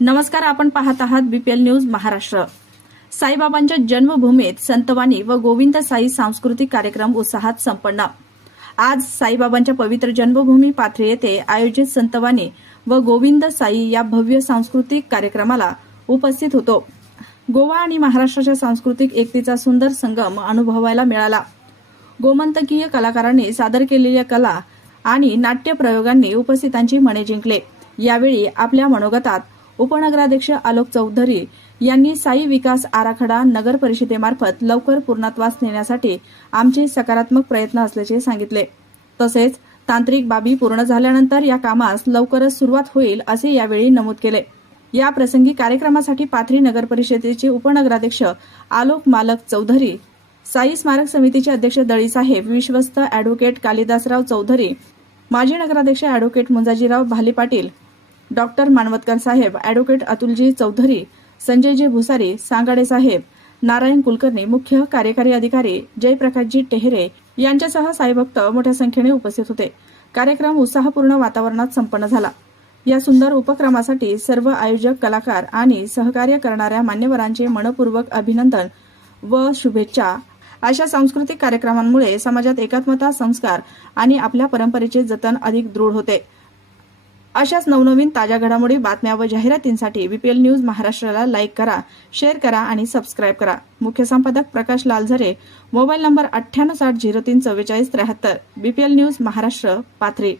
नमस्कार, आपण पाहत आहात बीपीएल न्यूज महाराष्ट्र। साईबाबांच्या जन्मभूमीत संतवाणी व गोविंद साई सांस्कृतिक कार्यक्रम उत्साहात संपन्न। आज साईबाबांच्या पवित्र जन्मभूमी पाथरी येथे आयोजित संतवाणी व गोविंद साई या भव्य सांस्कृतिक कार्यक्रमाला उपस्थित होतो। गोवा आणि महाराष्ट्राच्या सांस्कृतिक एकतेचा सुंदर संगम अनुभवायला मिळाला। गोमंतकीय कलाकारांनी सादर केलेल्या कला आणि नाट्य प्रयोगांनी उपस्थितांची मने जिंकले। यावेळी आपल्या मनोगतात उपनगराध्यक्ष आलोक चौधरी यांनी साई विकास आराखडा नगर परिषदेमार्फत लवकर पूर्णत्वास नेण्यासाठी आमचे सकारात्मक प्रयत्न असल्याचे सांगितले। तसेच तांत्रिक बाबी पूर्ण झाल्यानंतर या कामास लवकरच सुरुवात होईल असे यावेळी नमूद केले। या प्रसंगी कार्यक्रमासाठी पाथरी नगर परिषदेचे उपनगराध्यक्ष आलोक मालक चौधरी, साई स्मारक समितीचे अध्यक्ष दळी साहेब, विश्वस्त अॅडव्होकेट कालिदासराव चौधरी, माजी नगराध्यक्ष अॅडव्होकेट मुंजाजीराव भाले पाटील, डॉक्टर मानवतकर साहेब, अॅडव्होकेट अतुलजी चौधरी, संजयजी भुसारी, सांगाडे साहेब, नारायण कुलकर्णी, मुख्य कार्यकारी अधिकारी जयप्रकाशजी टेहरे यांच्यासह साईभक्त मोठ्या संख्येने उपस्थित होते। कार्यक्रम उत्साहपूर्ण वातावरणात संपन्न झाला। या सुंदर उपक्रमासाठी सर्व आयोजक, कलाकार आणि सहकार्य करणाऱ्या मान्यवरांचे मनपूर्वक अभिनंदन व शुभेच्छा। अशा सांस्कृतिक कार्यक्रमांमुळे समाजात एकात्मता, संस्कार आणि आपल्या परंपरेचे जतन अधिक दृढ होते। अशाच नवनवीन ताज्या घडामोडी, बातम्या व जाहिरातींसाठी बीपीएल न्यूज महाराष्ट्राला लाईक करा, शेअर करा आणि सबस्क्राईब करा। मुख्य संपादक Prakash Lalzare, mobile number 9860304473, BPL news Maharashtra, Pathri.